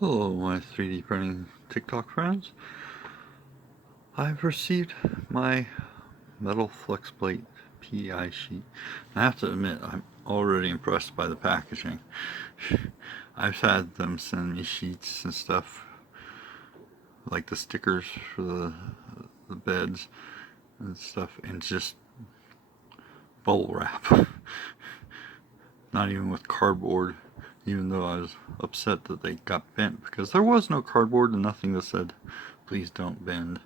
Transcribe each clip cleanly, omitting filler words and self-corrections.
Hello, my 3D printing TikTok friends. I've received my metal Flexible PEI sheet. I have to admit, I'm already impressed by the packaging. I've had them send me sheets and stuff, like the stickers for the beds and stuff, and just bubble wrap. Not even with cardboard, even though I was upset that they got bent because there was no cardboard and nothing that said, please don't bend.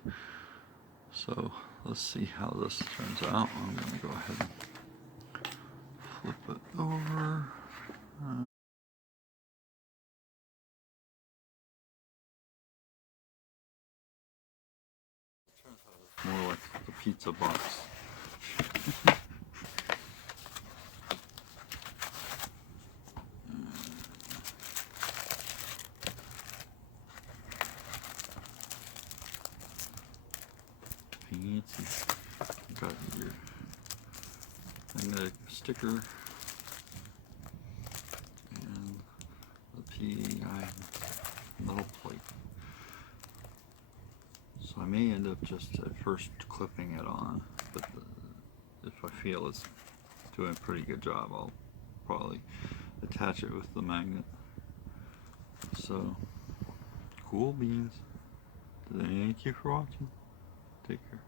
So let's see how this turns out. I'm going to go ahead and flip it over. More like the pizza box. Fancy. Got your magnetic sticker and the PEI metal plate. So I may end up just at first clipping it on, but if I feel it's doing a pretty good job, I'll probably attach it with the magnet. So, cool beans. Thank you for watching. Take care.